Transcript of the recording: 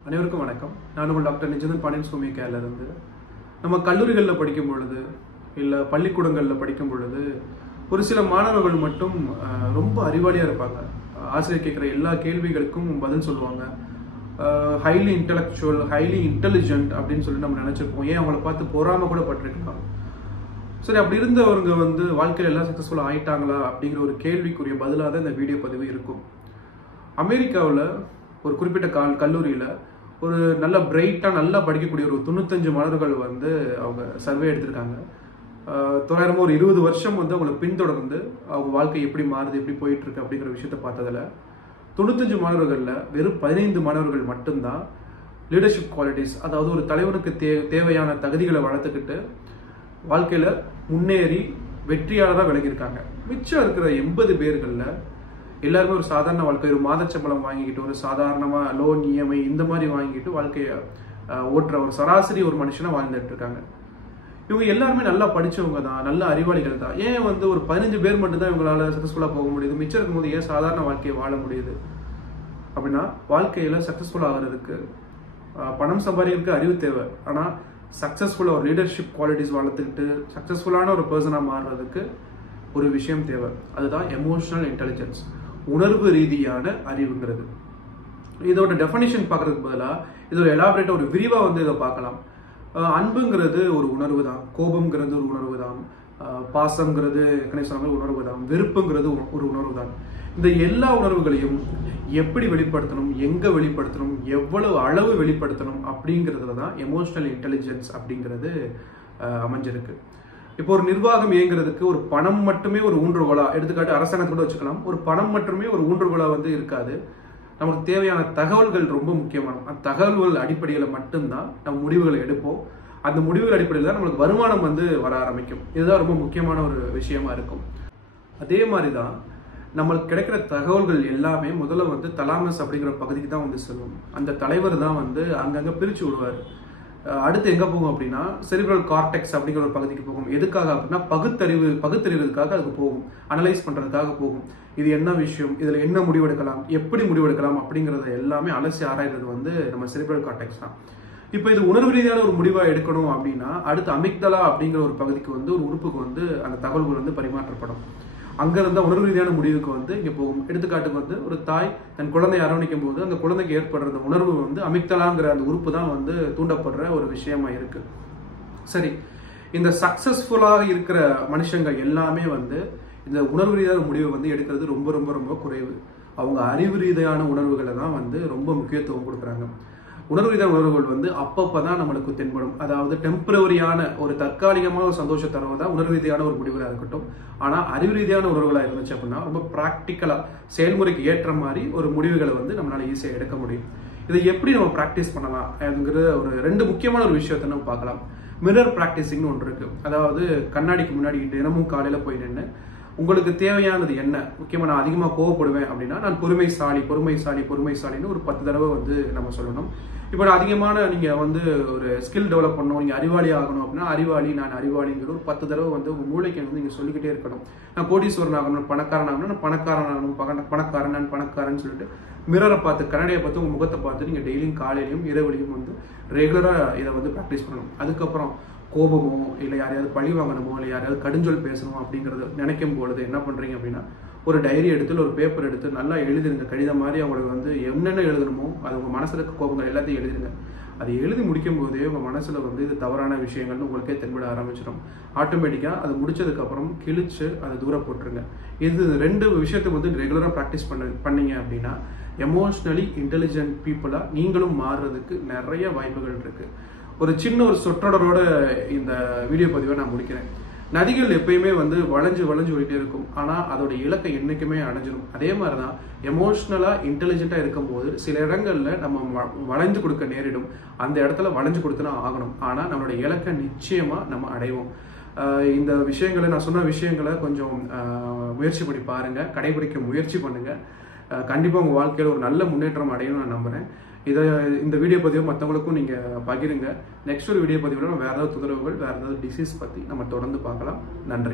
அனைவருக்கும் வணக்கம். நான் உங்கள் டாக்டர் நிஜந்தன் பாண்டியன் சுவாமி கேரளா இருந்து. நம்ம கல்லூரிகளில் படிக்கும் பொழுது இல்லை பள்ளிக்கூடங்களில் படிக்கும் பொழுது ஒரு சில மாணவர்கள் மட்டும் ரொம்ப அறிவாளியாக இருப்பாங்க. ஆசிரியர் கேட்குற எல்லா கேள்விகளுக்கும் பதில் சொல்லுவாங்க. ஹைலி இன்டலெக்சுவல், ஹைலி இன்டெலிஜென்ட் அப்படின்னு சொல்லி நம்ம நினச்சிருப்போம். ஏன் அவங்கள பார்த்து பொறாம கூட பட்டிருக்கலாம். சரி, அப்படி இருந்தவங்க வாழ்க்கையில் எல்லாம் சக்ஸஸ்ஃபுல்லாக ஆயிட்டாங்களா அப்படிங்கிற ஒரு கேள்விக்குரிய பதிலாக தான் இந்த வீடியோ பதிவு இருக்கும். அமெரிக்காவில் ஒரு குறிப்பிட்ட கல்லூரியில் ஒரு நல்ல பிரைட்டாக நல்லா படிக்கக்கூடிய ஒரு 95 மாணவர்கள் அவங்க சர்வே எடுத்திருக்காங்க. தோராயிரமாக ஒரு 20 வருஷம் அவங்களை பின்தொடர்ந்து அவங்க வாழ்க்கை எப்படி மாறுது, எப்படி போயிட்டு இருக்கு அப்படிங்கிற விஷயத்த பார்த்ததில் 95 மாணவர்களில் வெறும் 15 மாணவர்கள் மட்டும்தான் லீடர்ஷிப் குவாலிட்டிஸ், அதாவது ஒரு தலைவருக்கு தேவையான தகுதிகளை வளர்த்துக்கிட்டு வாழ்க்கையில் முன்னேறி வெற்றியாளராக விளங்கியிருக்காங்க. மிச்சம் இருக்கிற 80 பேர்களில் எல்லாருமே ஒரு சாதாரண வாழ்க்கை, ஒரு மாதச்சம்பளம் வாங்கிக்கிட்டு, ஒரு சாதாரணமாக லோன் இஎம்ஐ இந்த மாதிரி வாங்கிக்கிட்டு வாழ்க்கையை ஓட்டுற ஒரு சராசரி ஒரு மனுஷனாக வாழ்ந்துட்டு இருக்காங்க. இவங்க எல்லாருமே நல்லா படித்தவங்க தான், நல்ல அறிவாளிகள் தான். ஏன் ஒரு 15 பேர் மட்டும்தான் இவங்களால சக்ஸஸ்ஃபுல்லாக போக முடியுது, மிச்சம் இருக்கும்போது ஏன் சாதாரண வாழ்க்கையை வாழ முடியுது அப்படின்னா, வாழ்க்கையில் சக்ஸஸ்ஃபுல் ஆகிறதுக்கு பணம் சம்பாதிக்கிறதுக்கு அறிவு தேவை. ஆனால் சக்ஸஸ்ஃபுல்லாக ஒரு லீடர்ஷிப் குவாலிட்டிஸ் வளர்த்துக்கிட்டு சக்ஸஸ்ஃபுல்லான ஒரு பர்சனாக மாறுறதுக்கு ஒரு விஷயம் தேவை. அதுதான் எமோஷனல் இன்டெலிஜென்ஸ், உணர்வு ரீதியான அறிவுங்கிறது. இதோட டெஃபினிஷன் பார்க்கறதுக்கு பதிலாக இதோட எலாபரேட்டாக ஒரு விரிவாக இதை பார்க்கலாம். அன்புங்கிறது ஒரு உணர்வு தான், கோபம்ங்கிறது ஒரு உணர்வு தான், பாசம்ங்கிறது சொன்ன உணர்வு தான், வெறுப்புங்கிறது ஒரு உணர்வு தான். இந்த எல்லா உணர்வுகளையும் எப்படி வெளிப்படுத்தணும், எங்கே வெளிப்படுத்தணும், எவ்வளவு அளவு வெளிப்படுத்தணும் அப்படிங்கிறதுல தான் எமோஷனல் இன்டெலிஜென்ஸ் அப்படிங்கிறது அமைஞ்சிருக்கு. இப்போ ஒரு நிர்வாகம் இயங்குறதுக்கு ஒரு பணம் மட்டுமே ஒரு ஊன்றுகோலா, எடுத்துக்காட்டு அரசாங்கத்தை கூட வச்சுக்கலாம். ஒரு பணம் மட்டுமே ஒரு ஊன்றுகோலா இருக்காது. நமக்கு தேவையான தகவல்கள் ரொம்ப முக்கியமான, அந்த தகவல்கள் அடிப்படையில் மட்டும்தான் நம்ம முடிவுகளை எடுப்போம். அந்த முடிவுகள் அடிப்படையில் தான் நம்மளுக்கு வருமானம் வர ஆரம்பிக்கும். இதுதான் ரொம்ப முக்கியமான ஒரு விஷயமா இருக்கும். அதே மாதிரி தான் நம்மளுக்கு கிடைக்கிற தகவல்கள் எல்லாமே முதல்ல தலாமஸ் அப்படிங்கிற பகுதிக்கு தான் செல்லும். அந்த தலைவர் தான் அங்கங்கே பிரித்து விடுவார். அடுத்து எங்கே போகும் அப்படின்னா செரிப்ரல் கார்டெக்ஸ் அப்படிங்கிற ஒரு பகுதிக்கு போகும். எதுக்காக அப்படின்னா பகுத்தறிவதற்காக அதுக்கு போகும், அனலைஸ் பண்ணுறதுக்காக போகும். இது என்ன விஷயம், இதில் என்ன முடிவெடுக்கலாம், எப்படி முடிவெடுக்கலாம் அப்படிங்கிறத எல்லாமே அலசி ஆராய்றது நம்ம செரிப்ரல் கார்டெக்ஸ் தான். இப்போ இது உணர்வு ரீதியான ஒரு முடிவாக எடுக்கணும் அப்படின்னா அடுத்து அமிக்தலா அப்படிங்கிற ஒரு பகுதிக்கு ஒரு உறுப்புக்கு அந்த தகவல்கள் பரிமாற்றப்படும். அங்கிருந்த உணர்வு ரீதியான முடிவுக்கு இங்கே போகும். எடுத்துக்காட்டுக்கு ஒரு தாய் தன் குழந்தையை அரவணைக்கும் போது அந்த குழந்தைக்கு ஏற்படுற உணர்வு அமிக்தலாங்கிற அந்த உறுப்பு தான் தூண்டப்படுற ஒரு விஷயமா இருக்கு. சரி, இந்த சக்சஸ்ஃபுல்லாக இருக்கிற மனுஷங்க எல்லாமே இந்த உணர்வு ரீதியான முடிவை எடுக்கிறது ரொம்ப ரொம்ப ரொம்ப குறைவு. அவங்க அறிவு ரீதியான உணர்வுகளை தான் ரொம்ப முக்கியத்துவம் கொடுக்குறாங்க. உணர்வு ரீதியான உணர்வுகள் அப்பப்பதான் நம்மளுக்கு தென்படும். அதாவது டெம்பரவரியான ஒரு தற்காலிகமான ஒரு சந்தோஷ தரவு தான் உணர்வு ரீதியான ஒரு முடிவுகளாக இருக்கட்டும். ஆனால் அறிவு ரீதியான உணர்வுகளாக இருந்துச்சு அப்படின்னா ரொம்ப ப்ராக்டிக்கலாக செயல்முறைக்கு ஏற்ற மாதிரி ஒரு முடிவுகளை நம்மளால ஈஸியாக எடுக்க முடியும். இதை எப்படி நம்ம ப்ராக்டிஸ் பண்ணலாம் அப்படிங்கிற ஒரு 2 முக்கியமான ஒரு விஷயத்த நம்ம பார்க்கலாம். மிரர் ப்ராக்டிஸிங்னு ஒன்று இருக்கு. அதாவது கண்ணாடிக்கு முன்னாடி தினமும் காலையில் போய் நின்று உங்களுக்கு தேவையானது என்ன, முக்கியமாக நான் அதிகமாக கோவப்படுவேன் அப்படின்னா நான் பொறுமைசாலின்னு ஒரு 10 தடவை நம்ம சொல்லணும். இப்போ நான் அதிகமான நீங்கள் ஒரு ஸ்கில் டெவலப் பண்ணணும், நீங்கள் அறிவாளி ஆகணும் அப்படின்னா நான் அறிவாளிங்கிற ஒரு 10 தடவை உங்கள் மூளைக்கு நீங்கள் சொல்லிக்கிட்டே இருக்கணும். நான் கோடீஸ்வரன் ஆகணும், பணக்காரன் ஆகணும், நான் பணக்காரன் சொல்லிட்டு மிரரை பார்த்து, கண்ணாடியை பார்த்து, உங்கள் முகத்தை பார்த்து நீங்கள் டெய்லியும் காலையிலையும் இரவுலையும் ரெகுலராக இதை ப்ராக்டிஸ் பண்ணணும். அதுக்கப்புறம் கோபமோ இல்லை யாரையாவது பழி வாங்கணுமோ இல்லை யாரையாவது கடுஞ்சொல் பேசணுமோ அப்படிங்கிறது நினைக்கும் பொழுது என்ன பண்ணுறீங்க அப்படின்னா ஒரு டைரி எடுத்து ஒரு பேப்பர் எடுத்து நல்லா எழுதிருங்க. கடிதம் மாதிரி அவங்களுக்கு என்னென்ன எழுதணுமோ அது உங்கள் மனசில் இருக்க கோபங்கள் எல்லாத்தையும் எழுதிருங்க. அது எழுதி முடிக்கும் போதே உங்கள் மனசில் இது தவறான விஷயங்கள்னு உங்களுக்கே தென்பட ஆரம்பிச்சிடும். ஆட்டோமேட்டிக்காக அது முடிச்சதுக்கப்புறம் கிழிச்சு அதை தூரம் போட்டுருங்க. இது 2 விஷயத்தை ரெகுலராக ப்ராக்டிஸ் பண்ணீங்க அப்படின்னா எமோஷ்னலி இன்டெலிஜென்ட் பீப்புளாக நீங்களும் மாறுறதுக்கு நிறைய வாய்ப்புகள் இருக்குது. ஒரு சின்ன ஒரு சொற்றொடரோட இந்த வீடியோ பதிவை நான் முடிக்கிறேன். நதிகள் எப்பயுமே வளைஞ்சு ஓடிட்டே இருக்கும், ஆனால் அதோட இலக்கை என்றைக்குமே அடைஞ்சிடும். அதே மாதிரி தான் எமோஷ்னலாக இன்டெலிஜென்ட்டாக இருக்கும்போது சில இடங்களில் நம்ம வளைஞ்சு கொடுக்க நேரிடும். அந்த இடத்துல வளைஞ்சு கொடுத்துனா ஆகணும், ஆனால் நம்மளோட இலக்கை நிச்சயமாக நம்ம அடைவோம். இந்த விஷயங்களை நான் சொன்ன விஷயங்களை கொஞ்சம் முயற்சி பண்ணி பாருங்கள், கடைபிடிக்க முயற்சி பண்ணுங்கள். கண்டிப்பாக உங்கள் வாழ்க்கையில் ஒரு நல்ல முன்னேற்றம் அடையணும்னு நான் நம்புகிறேன். இந்த வீடியோ பதிவு மற்றவங்களுக்கும் நீங்கள் பகிருங்க. நெக்ஸ்ட் ஒரு வீடியோ பதிவில் வேறு ஏதாவது தொந்தரவுகள், வேறு ஏதாவது டிசீஸ் பற்றி நம்ம தொடர்ந்து பார்க்கலாம். நன்றி.